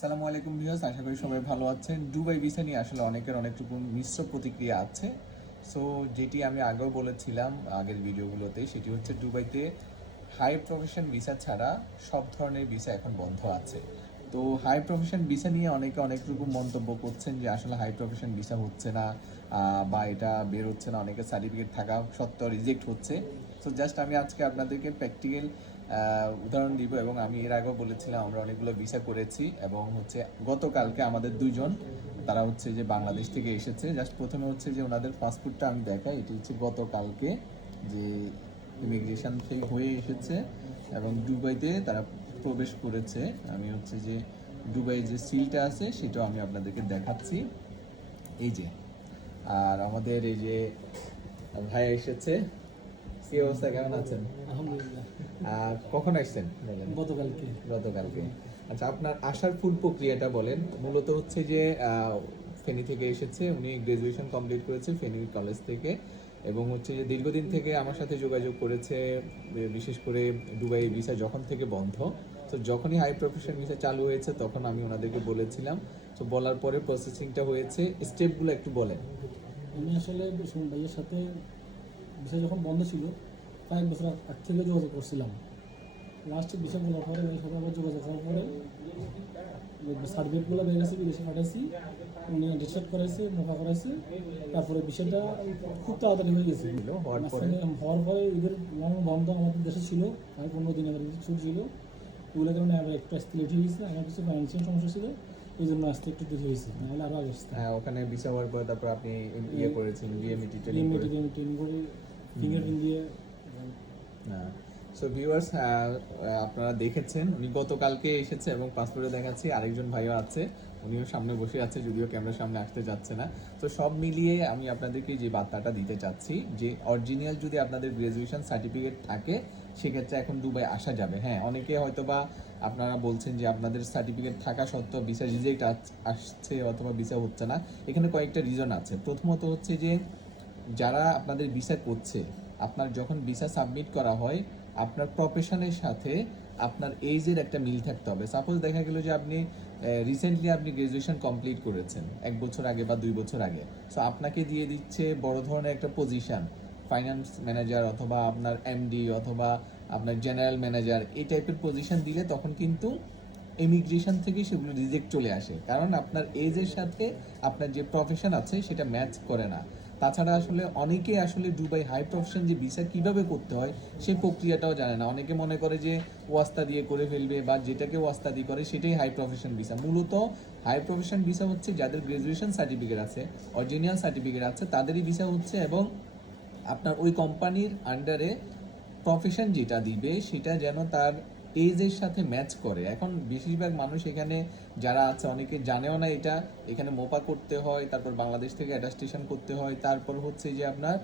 আসসালামু আলাইকুম ভিউয়ার্স, আশা করি সবাই ভালো আছেন। দুবাই ভিসা নিয়ে আসলে অনেকের অনেকটুকু মিশ্র প্রতিক্রিয়া আছে। সো যেটি আমি আগেও বলেছিলাম আগের ভিডিওগুলোতে, সেটি হচ্ছে দুবাইতে হাই প্রফেশন ভিসা ছাড়া সব ধরনের ভিসা এখন বন্ধ আছে। তো হাই প্রফেশন ভিসা নিয়ে অনেকে অনেক রকম মন্তব্য করছেন যে আসলে হাই প্রফেশন ভিসা হচ্ছে না বা এটা বের হচ্ছে না, অনেকের সার্টিফিকেট থাকা সত্ত্বেও রিজেক্ট হচ্ছে। সো জাস্ট আমি আজকে আপনাদেরকে প্র্যাকটিক্যাল উদাহরণ দিব এবং আমি এর আগেও বলেছিলাম, আমরা অনেকগুলো ভিসা করেছি এবং হচ্ছে গতকালকে আমাদের দুজন তারা হচ্ছে যে বাংলাদেশ থেকে এসেছে। জাস্ট প্রথমে হচ্ছে যে ওনাদের পাসপোর্টটা আমি দেখাই, এটি হচ্ছে গতকালকে যে ইমিগ্রেশন থেকে হয়ে এসেছে এবং দুবাইতে তারা প্রবেশ করেছে। আমি হচ্ছে যে দুবাই যে সিলটা আছে, সেটাও আমি আপনাদেরকে দেখাচ্ছি। এই যে, আর আমাদের এই যে ভাই এসেছে কি অবস্থা কেমন আছেন? আলহামদুলিল্লাহ। আর কখন আসছেন? গতকালকে। গতকালকে। আচ্ছা আপনার আসার ফুল প্রক্রিয়াটা বলেন। মূলত হচ্ছে যে ফেনী থেকে এসেছে উনি গ্রাজুয়েশন কমপ্লিট করেছে ফেনী কলেজ থেকে এবং হচ্ছে যে দীর্ঘদিন থেকে আমার সাথে যোগাযোগ করেছে বিশেষ করে দুবাই ভিসা যখন থেকে বন্ধ। তো যখনই হাই প্রফেশন ভিসা চালু হয়েছে তখন আমি ওনাদেরকে বলেছিলাম। তো বলার পরে প্রসেসিংটা হয়েছে। স্টেপগুলো একটু বলেন। আমি আসলে ভাইয়ের সাথে বিষয় যখন বন্ধ ছিল কয়েক বছর আগ থেকে যোগাযোগ করছিলাম। লাস্টে বিষয় বলার পরে সাথে আবার যোগাযোগ করার পরে সার্টিফিকেটগুলো বের গেছে বিদেশে পাঠাইছি উনি ডিসাইড করাইছে মোফা করাইছে তারপরে বিষয়টা খুব তাড়াতাড়ি হয়ে গেছে। হওয়ার পরে? ঈদের লং বন্ধ আমাদের দেশে ছিল প্রায় পনেরো দিন আগে ছুটি ছিল ওগুলোর কারণে আবার একটু আসতে লেট হয়ে গেছে আমার কিছু ফাইন্যান্সিয়াল সমস্যা ছিল এই জন্য আসতে একটু দেরি হয়েছে নাহলে আরও আগে হ্যাঁ ওখানে ভিসা হওয়ার পর তারপর আপনি ইয়ে করেছেন বিএমইটি ট্রেনিং করে ফিঙ্গারপ্রিন্ট দিয়ে সো ভিউয়ার্স আপনারা দেখেছেন উনি গতকালকে এসেছে এবং পাসপোর্টে দেখাচ্ছি আরেকজন ভাইও আছে উনিও সামনে বসে আছে যদিও ক্যামেরার সামনে আসতে যাচ্ছে না। তো সব মিলিয়ে আমি আপনাদেরকে যে বার্তাটা দিতে চাচ্ছি যে অরিজিনাল যদি আপনাদের গ্রাজুয়েশন সার্টিফিকেট থাকে সেক্ষেত্রে এখন দুবাই আসা যাবে। হ্যাঁ অনেকে হয়তো বা আপনারা বলছেন যে আপনাদের সার্টিফিকেট থাকা সত্ত্বেও ভিসা রিজেক্ট আসছে অথবা ভিসা হচ্ছে না। এখানে কয়েকটা রিজন আছে। প্রথমত হচ্ছে যে যারা আপনাদের ভিসা করছে, আপনার যখন ভিসা সাবমিট করা হয়, আপনার প্রফেশনের সাথে আপনার এইজের একটা মিল থাকতে হবে। সাপোজ দেখা গেল যে আপনি রিসেন্টলি আপনি গ্রাজুয়েশন কমপ্লিট করেছেন, এক বছর আগে বা দুই বছর আগে। সো আপনাকে দিয়ে দিচ্ছে বড় ধরনের একটা পজিশন ফাইন্যান্স ম্যানেজার অথবা আপনার এমডি অথবা আপনার জেনারেল ম্যানেজার এই টাইপের পজিশন দিলে তখন কিন্তু ইমিগ্রেশন থেকে সেগুলো রিজেক্ট চলে আসে। কারণ আপনার এজের সাথে আপনার যে প্রফেশন আছে, সেটা ম্যাচ করে না। তাছাড়া আসলে অনেকে আসলে দুবাই হাই প্রফেশন যে ভিসা কীভাবে করতে হয়, সেই প্রক্রিয়াটাও জানে না। অনেকে মনে করে যে ওয়াস্তা দিয়ে করে ফেলবে বা যেটাকে ওয়াস্তা দিয়ে করে সেটাই হাই প্রফেশন ভিসা মূলত হাই প্রফেশন ভিসা হচ্ছে যাদের গ্রাজুয়েশন সার্টিফিকেট আছে অরিজিনাল সার্টিফিকেট আছে, তাদেরই ভিসা হচ্ছে এবং আপনার ওই কোম্পানির আন্ডারে প্রফেশন যেটা দিবে, সেটা যেন তার এজের সাথে ম্যাচ করে। এখন বেশিরভাগ মানুষ এখানে যারা আছে, অনেকে জানেও না এটা। এখানে মোপা করতে হয়, তারপর বাংলাদেশ থেকে অ্যাডাস্টেশন করতে হয়, তারপর হচ্ছে যে আপনার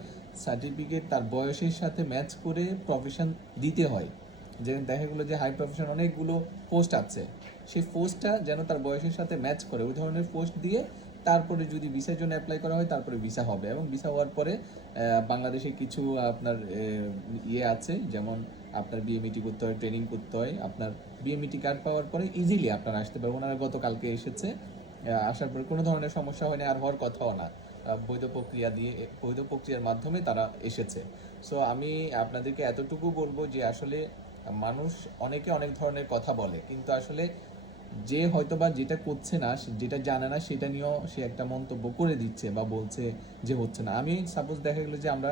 সার্টিফিকেট তার বয়সের সাথে ম্যাচ করে প্রফেশন দিতে হয়। যে দেখা গেলো যে হাই প্রফেশন অনেকগুলো পোস্ট আছে। সেই পোস্টটা যেন তার বয়সের সাথে ম্যাচ করে। ওই ধরনের পোস্ট দিয়ে তারপরে যদি ভিসার জন্য অ্যাপ্লাই করা হয়, তারপরে ভিসা হবে। এবং ভিসা হওয়ার পরে বাংলাদেশে কিছু আপনার ইয়ে আছে, যেমন আপনার বিএমইটি করতে হয় ট্রেনিং করতে হয়। আপনার বিএমইটি কার্ড পাওয়ার পরে ইজিলি আপনারা আসতে পারবেন। ওনারা গতকালকে এসেছে আসার পরে কোনো ধরনের সমস্যা হয়নি, আর হওয়ার কথাও না। বৈধ প্রক্রিয়া দিয়ে, বৈধ প্রক্রিয়ার মাধ্যমে তারা এসেছে। সো আমি আপনাদেরকে এতটুকু বলব যে, আসলে মানুষ অনেকে অনেক ধরনের কথা বলে, কিন্তু আসলে যে হয়তোবা যেটা করছে না যেটা জানে না, সেটা নিয়েও সে একটা মন্তব্য করে দিচ্ছে বা বলছে যে হচ্ছে না। আমি সাপোজ দেখা গেলো যে আমরা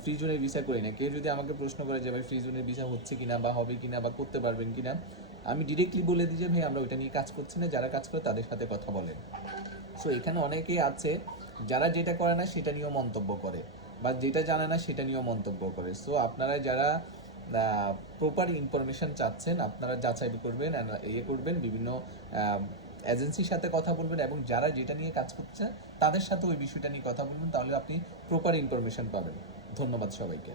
ফ্রি জোনের ভিসা করি না। কেউ যদি আমাকে প্রশ্ন করে যে ভাই ফ্রি জোনের ভিসা হচ্ছে কিনা বা হবে কিনা বা করতে পারবেন কিনা, আমি ডিরেক্টলি বলে দিই যে ভাই, আমরা ওইটা নিয়ে কাজ করছি না। যারা কাজ করে তাদের সাথে কথা বলেন সো এখানে অনেকেই আছে, যারা যেটা করে না, সেটা নিয়েও মন্তব্য করে বা যেটা জানে না, সেটা নিয়েও মন্তব্য করে। সো আপনারা যারা প্রপার ইনফরমেশন চাচ্ছেন, আপনারা যাচাই করবেন ইয়ে করবেন, বিভিন্ন এজেন্সির সাথে কথা বলবেন এবং যারা যেটা নিয়ে কাজ করছে, তাদের সাথে ওই বিষয়টা নিয়ে কথা বলবেন, তাহলে আপনি প্রপার ইনফরমেশন পাবেন। ধন্যবাদ সবাইকে।